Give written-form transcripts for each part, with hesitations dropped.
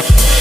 Assalamualaikum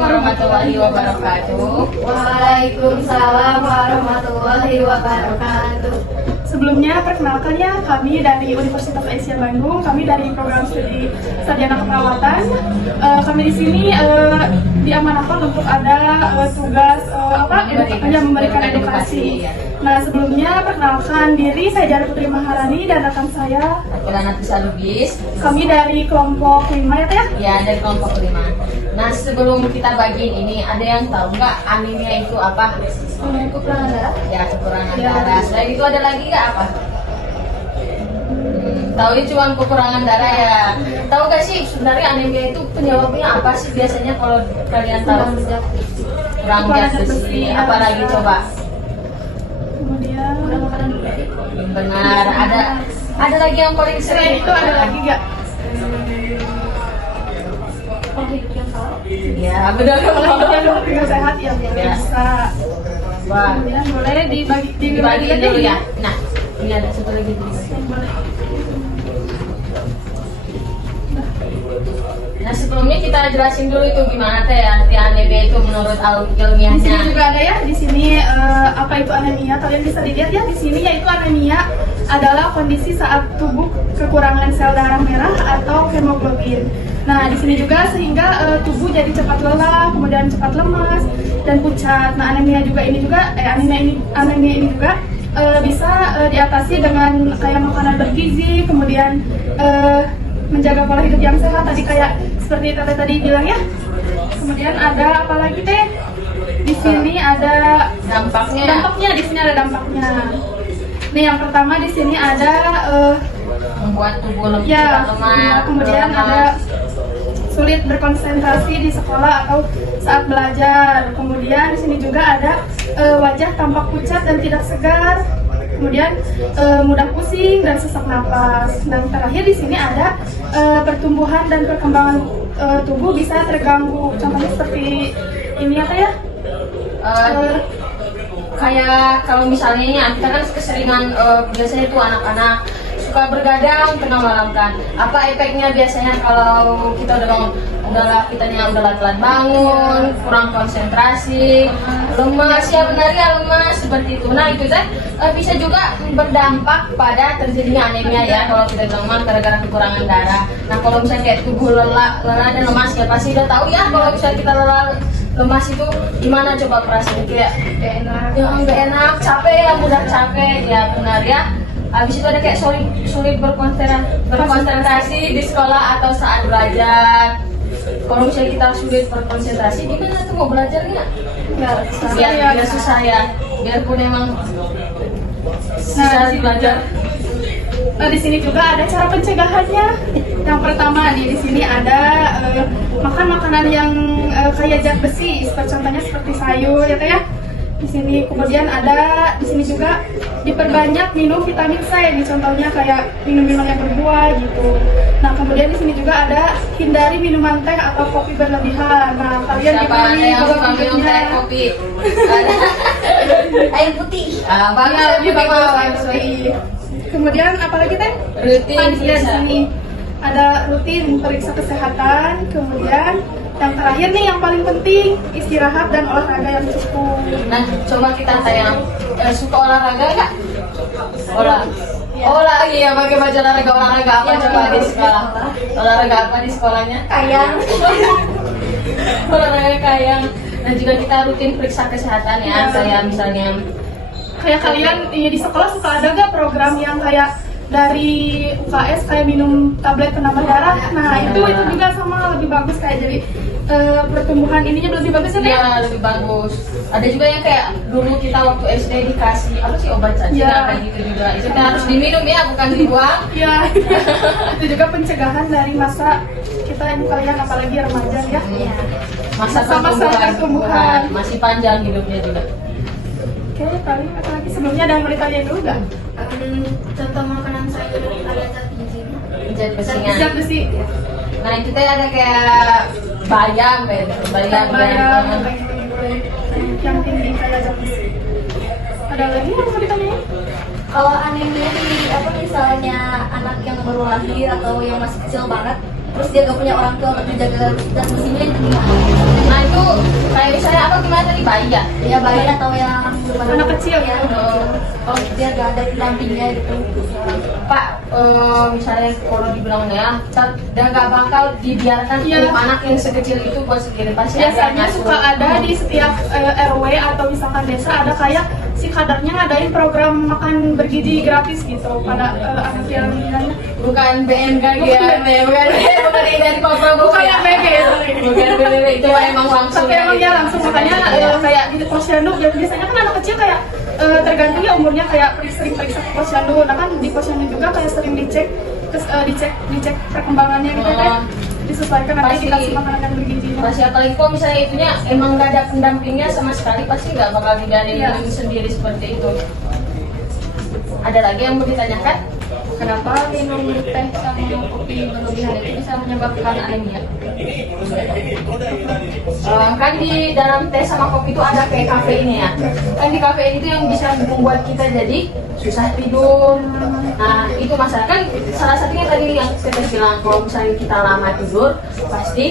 warahmatullahi wabarakatuh. Waalaikumsalam warahmatullahi wabarakatuh. Sebelumnya, perkenalkan ya, kami dari Universitas Asia Bandung, kami dari program studi sarjana keperawatan. Kami di sini diamanahkan untuk ada tugas memberikan edukasi. Nah, sebelumnya perkenalkan diri, saya Jara Putri Maharani dan rekan saya Lana Lubis. kami dari kelompok 5 ya Teh ya? Ya, dari kelompok 5. Nah, sebelum kita bagiin ini, ada yang tahu nggak anemia itu apa? Kekurangan darah. Ya, kekurangan Ya. darah. Selain itu ada lagi nggak apa? Tahu cuma kekurangan darah ya. Tahu nggak sih sebenarnya anemia itu penyebabnya apa sih biasanya kalau kalian tahu? Kurang zat besi. Apalagi coba? Kemudian Benar. Ada lagi yang paling selain sering itu ada lagi nggak? Ya, benar. Yang tinggal sehat ya, Ya. bisa. Wah, Kemudian boleh dibagiin dulu ya. Nah, ini ada satu lagi. Nah, sebelumnya kita jelasin dulu itu gimana teh arti anemia itu menurut Di sini ilmiahnya. juga ada ya, di sini apa itu anemia? Kalian bisa dilihat ya di sini, yaitu anemia adalah kondisi saat tubuh kekurangan sel darah merah atau hemoglobin. Nah, di sini juga sehingga tubuh jadi cepat lelah, kemudian cepat lemas dan pucat. Nah, anemia ini juga bisa diatasi dengan kayak makanan bergizi, kemudian menjaga pola hidup yang sehat tadi kayak seperti Tete tadi bilang ya. Kemudian ada apa lagi Teh? Di sini ada dampaknya di sini ada dampaknya. Nih yang pertama di sini ada Membuat tubuh lebih ya, cepat lemah. kemudian ada sulit berkonsentrasi di sekolah atau saat belajar. Kemudian di sini juga ada wajah tampak pucat dan tidak segar. Kemudian mudah pusing dan sesak napas. Dan terakhir di sini ada pertumbuhan dan perkembangan tubuh bisa terganggu. Contohnya seperti ini apa ya? Kayak kalau misalnya ya, kita kan keseringan biasanya itu anak-anak suka bergadang tengah malam kan. Apa efeknya biasanya kalau kita udah bangun? Kitanya udah telat bangun, kurang konsentrasi, lemas, ya benar ya lemas seperti itu. Nah itu teh bisa juga berdampak pada terjadinya anemia ya kalau kita lemah gara-gara kekurangan darah. Nah kalau misalnya kayak tubuh lelah dan lemas ya pasti udah tahu ya kalau misalnya kita lemas itu gimana coba perasaan kayak nggak enak, capek ya, mudah capek ya benar ya. Habis itu ada kayak sulit berkonsentrasi di sekolah atau saat belajar. Kalau misalnya kita sulit berkonsentrasi, gimana tuh mau belajarnya? Biar susah ya. Biarpun emang susah belajar. Nah, di sini juga ada cara pencegahannya. Yang pertama di sini ada makan makanan yang kaya zat besi, contohnya seperti sayur ya Teh ya. Di sini kemudian ada di sini juga diperbanyak minum vitamin C, contohnya kayak minum-minum yang berbuah gitu. Nah, kemudian di sini juga ada hindari minuman teh atau kopi berlebihan. Nah, kalian Siapa gimana yang kalau suka minum teh minumnya? kopi? Air putih. Ya, lebih bagus air putih. Kemudian apalagi Teh? Rutin Ya, di sini ada rutin periksa kesehatan. Kemudian yang terakhir nih yang paling penting, istirahat dan olahraga yang cukup. Nah, coba kita tanya, suka olahraga nggak? Iya, pakai baju olahraga apa coba di sekolah? Olahraga apa di sekolahnya? Kayang. Olahraga kayang. Dan juga kita rutin periksa kesehatan ya, kayak misalnya Kayak kalian di sekolah suka ada gak program yang kayak dari UKS kayak minum tablet penambah darah? Nah, itu juga sama, lebih bagus kayak jadi pertumbuhan ininya lebih bagus ya Teh? Iya, lebih bagus. Ada juga yang kayak dulu kita waktu SD dikasih apa sih obat cacing kayak gitu juga. Itu kan harus diminum ya, bukan dibuang. Iya. Itu juga pencegahan dari masa kita ini kalian apalagi remaja ya. Masa pertumbuhan masih panjang hidupnya juga. Oke, paling apa lagi sebelumnya ada yang mau ditanya dulu nggak? Contoh makanan sayur ada zat gizinya. zat besinya. Zat besi. Nah itu teh ada kayak bayam, bayam. Yang tinggi kayak zat besi. Ada lagi yang mau ditanyain? Kalau anemia di apa misalnya anak yang baru lahir atau yang masih kecil banget, terus dia gak punya orang tua untuk menjaga zat besinya itu gimana? Nah itu kayak misalnya apa gimana tadi bayi ya? Ya bayi atau yang baru Anak kecil. ya, kalau dia gak ada pendampingnya gitu. Pak, misalnya kalau dibilang ya, kita udah nggak bakal dibiarkan Iya. anak yang sekecil itu buat sendiri pasti Biasanya ada suka ada di setiap RW atau misalkan desa ada kayak si kadarnya ngadain program makan bergizi gratis gitu pada anak yang bukan BMKG ya, bukan ini dari Pak Prabowo bukan ya. BMKG ya. Bukan BMKG itu emang langsung. Tapi emang ya langsung makanya kayak di posyandu biasanya kan anak kecil kayak tergantung ya umurnya kayak sering periksa ke posyandu. Nah kan di posyandu juga kayak sering dicek terus dicek perkembangannya gitu kan. Disesuaikan nanti Pasti. dikasih makanan yang bergizi. Pasti apalagi kalau misalnya itunya emang nggak ada pendampingnya sama sekali pasti nggak bakal dibiarin Iya. sendiri seperti itu. Ada lagi yang mau ditanyakan? Kenapa minum teh sama kopi berlebihan itu bisa menyebabkan anemia? Kan di dalam teh sama kopi itu ada kayak kafeinnya ya. Kan di kafein itu yang bisa membuat kita jadi susah tidur. Nah itu masalah kan salah satunya tadi yang saya bilang kalau misalnya kita lama tidur pasti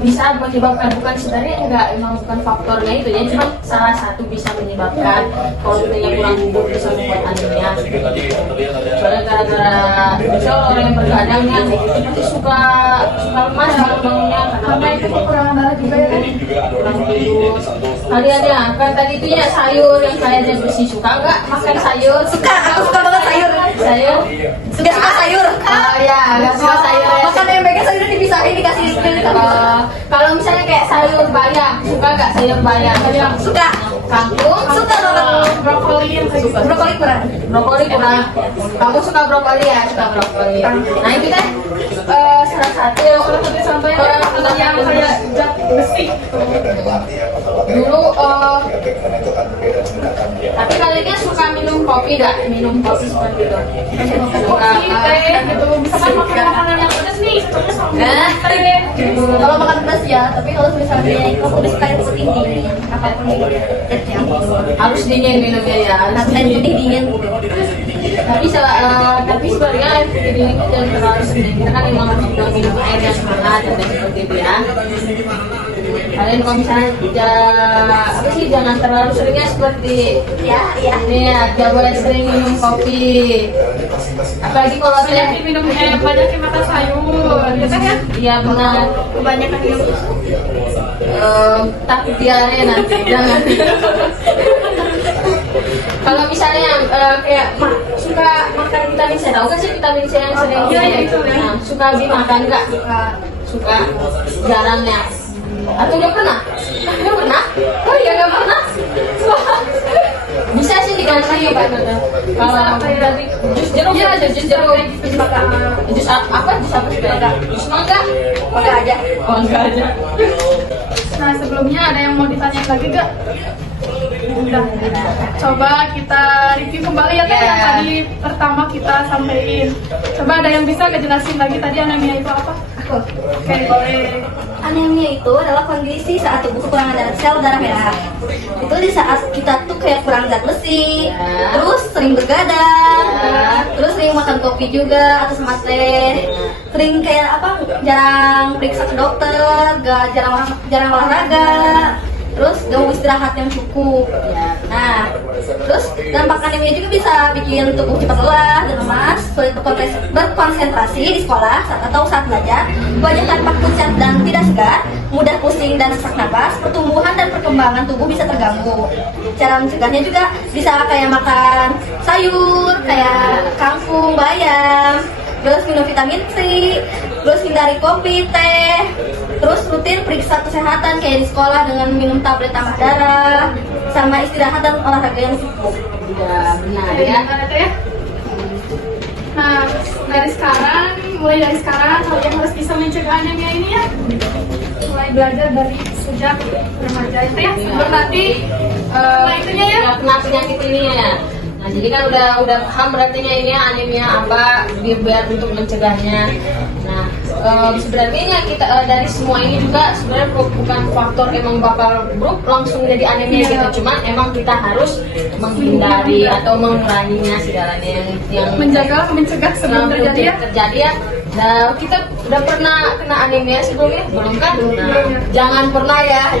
bisa menyebabkan bukan sebenarnya enggak emang bukan faktornya itu ya cuma salah satu bisa menyebabkan kalau kita yang kurang tidur bisa membuat anemia. Soalnya gara-gara misal orang yang bergadang ya pasti suka lemas bangunnya karena itu kekurangan darah juga ya kan kurang tidur. Kalian ya kan tadi itu ya sayur yang kayaknya besi suka nggak makan sayur? Aku suka banget sayur. Sayur? Suka sayur. Oh ya, nggak suka sayur ya. Makan MBK sayurnya dipisahin dikasih pilih. Kalau misalnya kayak sayur bayam, suka nggak sayur bayam? Suka. Kangkung? Suka banget. Brokoli yang kayak gitu. Brokoli kurang. Brokoli kurang. Kamu suka brokoli ya? Suka brokoli. Nah itu kan salah satu Contohnya yang kayak zat besi. dulu tapi kalian suka minum kopi nggak? Minum kopi seperti itu? Kopi, teh gitu. Misalkan makanan yang pedas nih, contohnya sama teh. Kalau makan pedas ya, tapi kalau misalnya itu aku lebih suka yang putih dingin. Apapun itu. Yang Harus dingin minumnya ya. Harus air putih dingin. tapi sebenarnya air putih dingin itu jangan terlalu sering. Kita kan memang harus minum air yang hangat dan seperti itu ya. Kalian kalau misalnya apa sih jangan terlalu seringnya seperti Ya, ya. ini ya, tidak boleh sering minum kopi. Apalagi kalau Banyak teh, minum banyak makan sayur, gitu kan ya? iya benar. Kebanyakan minum. Takut diare nanti jangan. Kalau misalnya kayak suka makan vitamin C, tahu nggak sih vitamin C yang sering Iya, itu ya. Nah, suka dimakan nggak? Suka jarang ya. Atau udah pernah? Udah pernah? Oh iya nggak pernah. Bisa sih dikasih Pak. Kalau dari jus jeruk ya, jus jeruk. Jus apa? Jus apa sih? Jus mangga? Mangga aja. Mangga aja. Nah sebelumnya ada yang mau ditanya lagi gak? Udah. Coba kita review kembali ya Teh, yang tadi pertama kita sampaikan. Coba ada yang bisa kejelasin lagi tadi anemia itu apa? Oke, boleh. Anemia itu adalah kondisi saat tubuh kekurangan sel darah merah. Itu di saat kita tuh kayak kurang zat besi, terus sering bergadang, terus sering makan kopi juga atau sama teh, sering kayak apa jarang periksa ke dokter, jarang olahraga, terus gak mau istirahat yang cukup. Nah, terus dampak anemia juga bisa bikin tubuh cepat lelah dan lemas, sulit berkonsentrasi di sekolah atau saat belajar, banyak tampak pucat dan tidak segar, mudah pusing dan sesak napas, pertumbuhan dan perkembangan tubuh bisa terganggu. Cara mencegahnya juga bisa kayak makan sayur, kayak kangkung, bayam, terus minum vitamin C, terus hindari kopi, teh, terus rutin periksa kesehatan kayak di sekolah dengan minum tablet tambah darah, sama istirahat dan olahraga yang cukup. Ya benar Oke, ya. gimana Teh ya? Nah, mulai dari sekarang kalian harus bisa mencegah anemia ini ya. Mulai belajar dari sejak remaja ya Teh ya. Sebelum nanti itunya ya. Nggak kena penyakit ini ya. Nah Nah, jadi kan udah paham berarti ini anemia apa biar untuk mencegahnya. Nah, sebenarnya kita dari semua ini juga sebenarnya bukan faktor emang bakal buruk langsung jadi anemia gitu. Cuman emang kita harus menghindari atau menguranginya segalanya yang mencegah sebelum terjadi ya. Nah, kita udah pernah kena anemia sebelumnya? Belum kan? Nah, jangan pernah ya.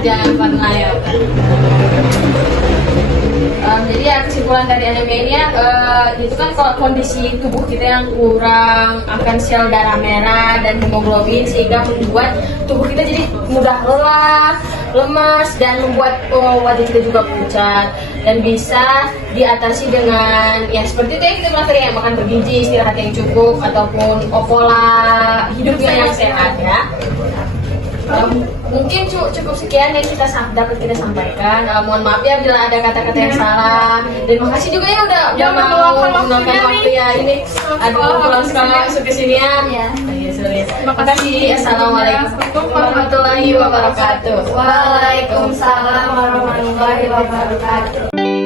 Jadi ya kesimpulan dari anemia ini ya, itu kan kalau kondisi tubuh kita yang kurang akan sel darah merah dan hemoglobin sehingga membuat tubuh kita jadi mudah lelah, lemas dan membuat wajah kita juga pucat dan bisa diatasi dengan ya seperti itu ya kita bilang tadi ya, makan bergizi, istirahat yang cukup ataupun pola hidupnya yang sehat ya. Mungkin cukup sekian yang dapat kita sampaikan. Mohon maaf ya bila ada kata-kata yang salah. Dan makasih juga ya udah mau menggunakan waktu ya ini. Aduh, pulang sekarang masuk ke sini ya. Terima kasih. Assalamualaikum warahmatullahi wabarakatuh. Waalaikumsalam warahmatullahi wabarakatuh.